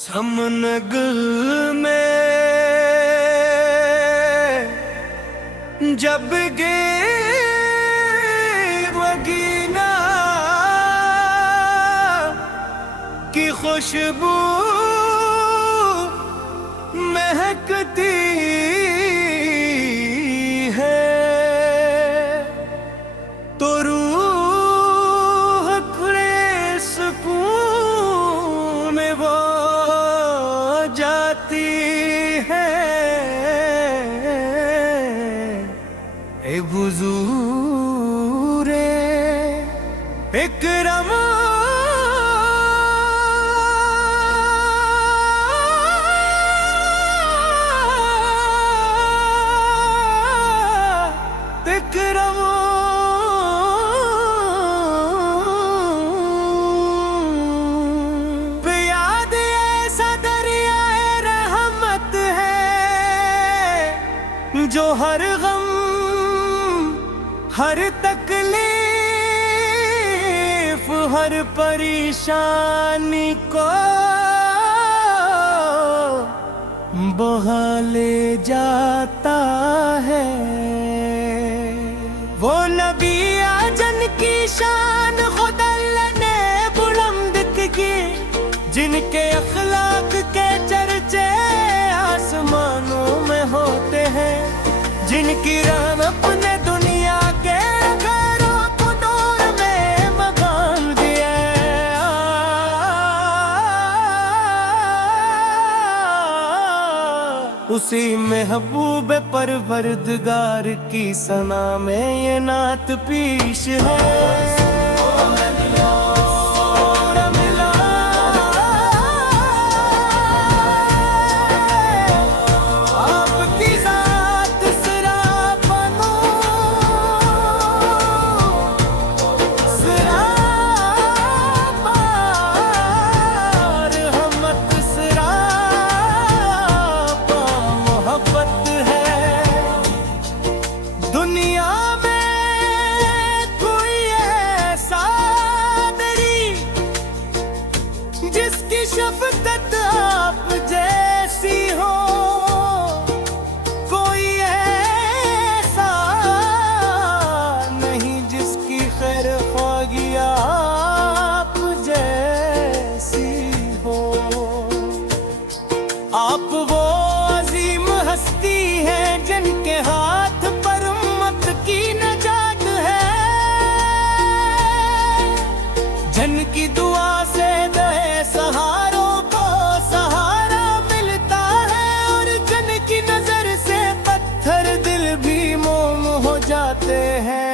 समनगल में जब गे वगीना की खुशबू महकती है तो रूह खुले सुकून में वो जाती है। ए बुज़ुर्ग इकराम जो हर गम हर तकलीफ हर परेशानी को बहा ले जाता है। वो नबी आजन की शान खुदा ने बुलंद की, जिनके अखलाक के चर्चे आसमानों में होते हैं, जिनकी राह अपने दुनिया के घरों को नूर में मकान दिया। उसी महबूब परवरदिगार की सना में ये नात पेश है। जिसकी शफ़क़त आप जैसी हो, कोई ऐसा नहीं जिसकी खैरख़्वाही आप जैसी हो। आप वो अज़ीम हस्ती हैं जिनके हाथ पर उम्मत की नजात है, जिनकी दुआ से सहारों को सहारा मिलता है, और जिनकी नजर से पत्थर दिल भी मोम हो जाते हैं।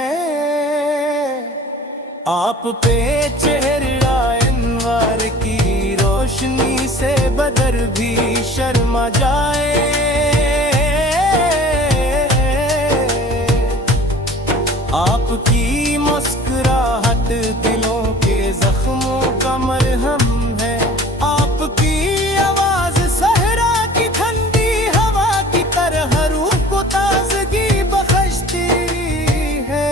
आप पे चेहरा अनवार की रोशनी से बदर भी शर्मा जाए। आपकी मुस्कुराहट दिलों के जख्मों का मरहम है। आपकी आवाज सहरा की ठंडी हवा की तरह रूह को ताजगी बख्शती है।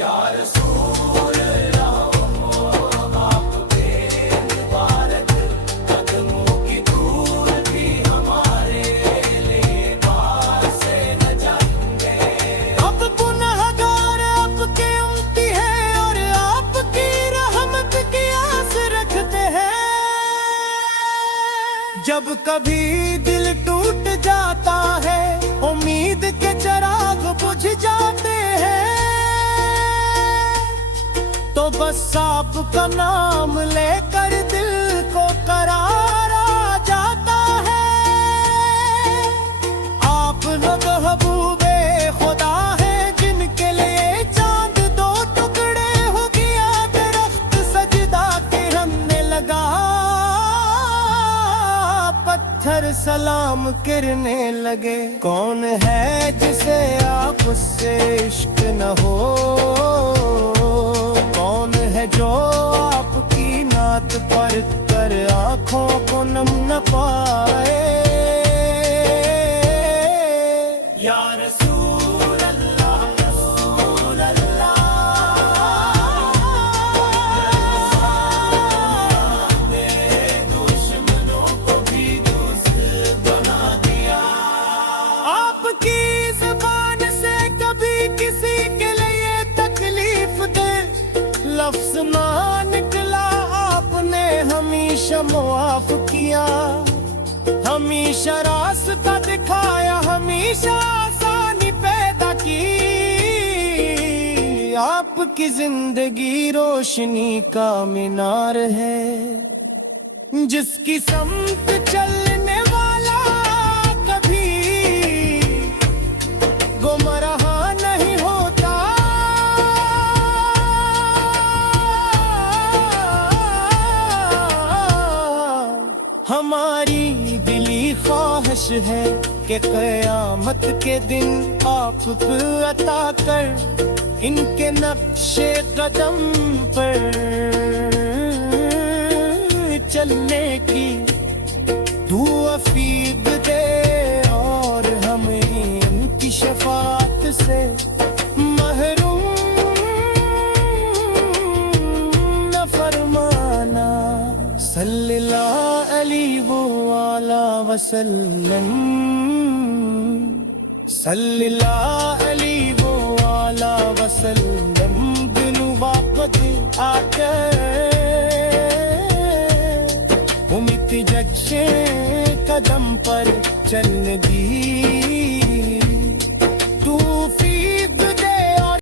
या रसूल अल्लाह, आप पे मुबारक कदमों की धूल भी हमारे लिए पार से न जाएंगे। अब गुनहगार आपके उम्मती हैं और आपकी रहमत की आस रखते हैं। जब कभी दिल टूट जाता है, उम्मीद के चिराग बुझ जाते हैं, तो बस आपका नाम लेकर दिल को करार आ जाता है। आप महबूबे खुदा हैं जिनके लिए चांद दो टुकड़े हो गया, दरख्त सजदा करने लगा, पत्थर सलाम करने लगे। कौन है जिसे आप उससे इश्क न हो, कौन है जो आपकी नात पर कर आंखों को नम न पाए। या रसूल अल्लाह, रसूल अल्लाह, मेरे दुश्मनों को ہمیشہ معاف کیا، ہمیشہ راستہ دکھایا، ہمیشہ آسانی پیدا کی۔ آپ کی زندگی روشنی کا مینار ہے، جس کی سمت چلنے والا کبھی گمراہ نہیں ہوتا۔ ہماری دلی خواہش ہے کہ قیامت کے دن آپ عطا کر ان کے نقش قدم پر چلنے کی تو افیض دے، اور ہمیں ان کی شفاعت سے محروم نہ فرمانا۔ صلی اللہ علیہ وآلہ وسلم، صلی اللہ علیہ وآلہ وسلم، دل واقع آ کر امید جگشے قدم پر چل دی۔